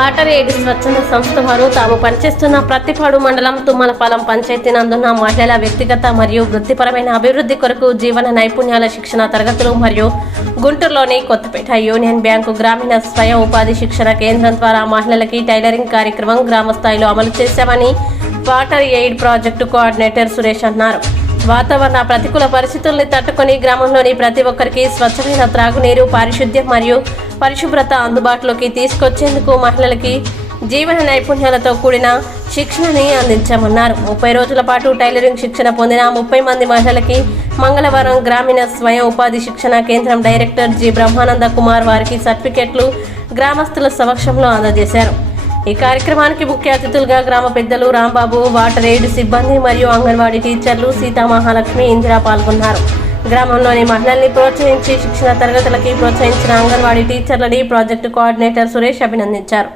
Water aid స్వచ్ఛంద సంస్థ వారు తాము పనిచేస్తున్న ప్రతిపాడు మండలం తుమ్మలపాలెం పంచాయతీ నందున్న మహిళల వ్యక్తిగత మరియు వృత్తిపరమైన అభివృద్ధి కొరకు జీవన నైపుణ్యాల శిక్షణ తరగతులు మరియు గుంటూరులోని కొత్తపేట యూనియన్ బ్యాంకు గ్రామీణ స్వయం ఉపాధి శిక్షణ కేంద్రం ద్వారా మహిళలకి టైలరింగ్ కార్యక్రమం గ్రామ స్థాయిలో అమలు చేశామని water aid project coordinator Suresh అన్నారు. వాతావరణ ప్రతికూల పరిస్థితుల్ని తట్టుకొని గ్రామంలోని ప్రతి ఒక్కరికి స్వచ్ఛమైన త్రాగునీరు, పారిశుద్ధ్యం మరియు పరిశుభ్రత అందుబాటులోకి తీసుకొచ్చేందుకు మహిళలకి జీవన నైపుణ్యాలతో కూడిన శిక్షణని అందించామన్నారు. 30 రోజుల పాటు టైలరింగ్ శిక్షణ పొందిన 30 మంది మహిళలకి మంగళవారం గ్రామీణ స్వయం ఉపాధి శిక్షణ కేంద్రం డైరెక్టర్ జి బ్రహ్మానంద కుమార్ వారికి సర్టిఫికెట్లు గ్రామస్తుల సమక్షంలో అందజేశారు. ఈ కార్యక్రమానికి ముఖ్య అతిథులుగా గ్రామ పెద్దలు రాంబాబు, వాటర్ ఎయిడ్ సిబ్బంది మరియు అంగన్వాడీ టీచర్లు సీతామహాలక్ష్మి, ఇందిరా పాల్గొన్నారు. గ్రామంలోని మహిళల్ని ప్రోత్సహించి శిక్షణ తరగతులకి ప్రోత్సహించిన అంగన్వాడీ టీచర్లని ప్రాజెక్టు కోఆర్డినేటర్ సురేష్ అభినందించారు.